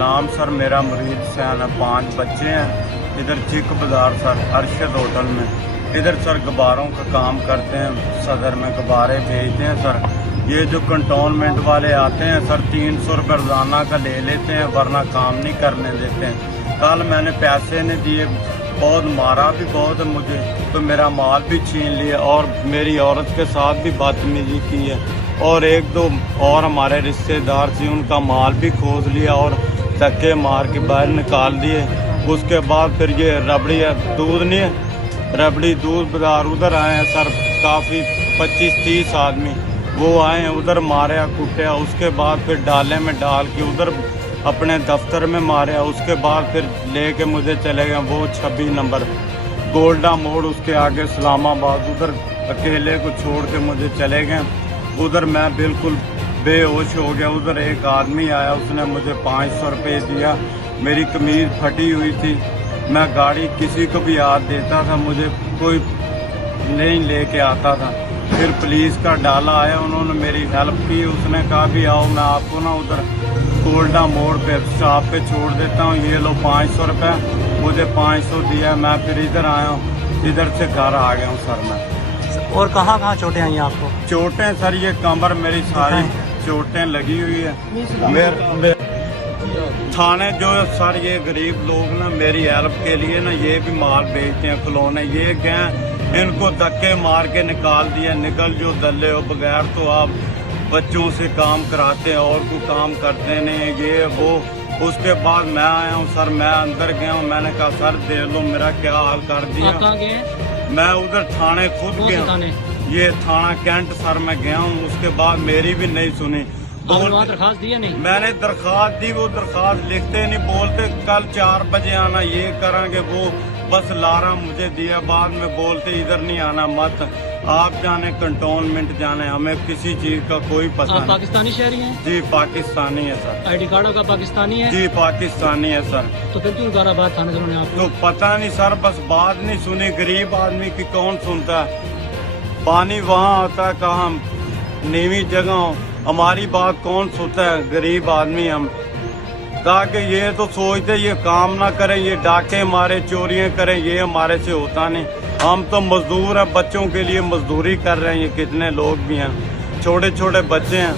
नाम सर मेरा मुरीद हुसैन है, 5 बच्चे हैं। इधर चिक बाजार सर अरशद होटल में इधर सर गुब्बारों का काम करते हैं, सदर में गुब्बारे भेजते हैं सर। ये जो कंटोनमेंट वाले आते हैं सर 300 रुपये रोजाना का ले लेते हैं, वरना काम नहीं करने देते हैं। कल मैंने पैसे नहीं दिए, बहुत मारा भी बहुत मुझे, तो मेरा माल भी छीन लिया और मेरी औरत के साथ भी बदतमीजी की है। और 1-2 और हमारे रिश्तेदार से उनका माल भी खोज लिया और धक्के मार के बाहर निकाल दिए। उसके बाद फिर ये रबड़ी दूध नहीं है, रबड़ी दूध बाजार उधर आए हैं सर, काफ़ी 25-30 आदमी वो आए हैं, उधर मारा कुटा। उसके बाद फिर डाले में डाल के उधर अपने दफ्तर में मारा। उसके बाद फिर लेके मुझे चले गए वो 26 नंबर गोल्डा मोड़, उसके आगे इस्लामाबाद, उधर अकेले को छोड़ के मुझे चले गए। उधर मैं बिल्कुल बेहोश हो गया। उधर एक आदमी आया, उसने मुझे 500 रुपये दिया। मेरी कमीज फटी हुई थी, मैं गाड़ी किसी को भी हाथ देता था, मुझे कोई नहीं लेके आता था। फिर पुलिस का डाला आया, उन्होंने मेरी हेल्प की। उसने कहा भी आओ मैं आपको ना उधर गोल्डा मोड़ पे शॉप पे छोड़ देता हूँ, ये लो 500 रुपये। मुझे 500 दिया, मैं फिर इधर आया हूँ, इधर से घर आ गया हूँ सर मैं। और कहाँ चोटें आई हैं आपको? चोटें सर ये कमर मेरी सारी चोटें लगी हुई है। मेरे थाने जो सर ये गरीब लोग ना मेरी हेल्प के लिए ना ये भी माल बेचते हैं खिलौने, ये गए इनको धक्के मार के निकाल दिया। निकल जो दल्ले हो, बगैर तो आप बच्चों से काम कराते हैं और कोई काम करते नहीं, ये वो। उसके बाद मैं आया हूँ सर, मैं अंदर गया हूँ, मैंने कहा सर दे लो मेरा क्या हाल कर दिया। कहाँ गए? मैं उधर थाने खुद गया, ये थाना कैंट सर मैं गया हूँ। उसके बाद मेरी भी नहीं सुनी। दरखास्त दी नहीं? मैंने दरखास्त दी, वो दरखास्त लिखते नहीं, बोलते कल 4 बजे आना, ये करेंगे वो, बस लारा मुझे दिया। बाद में बोलते इधर नहीं आना मत, आप जाने कंटोनमेंट जाने, हमें किसी चीज का कोई पता नहीं। पाकिस्तानी शहरी हैं? जी पाकिस्तानी है सर। आईडी कार्ड होगा पाकिस्तानी है? जी पाकिस्तानी है सर। तो फिर क्यों गाराबाद थाने से आपको? तो पता नहीं सर, बस बात नहीं सुनी। गरीब आदमी की कौन सुनता है? पानी वहाँ आता है कहाँ नीवी जगह, हमारी बात कौन सुनता है? गरीब आदमी हम, ताकि ये तो सोचते ये काम ना करें, ये डाके मारे चोरियां करें, ये हमारे से होता नहीं। हम तो मजदूर हैं, बच्चों के लिए मजदूरी कर रहे हैं। ये कितने लोग भी हैं, छोटे छोटे बच्चे हैं,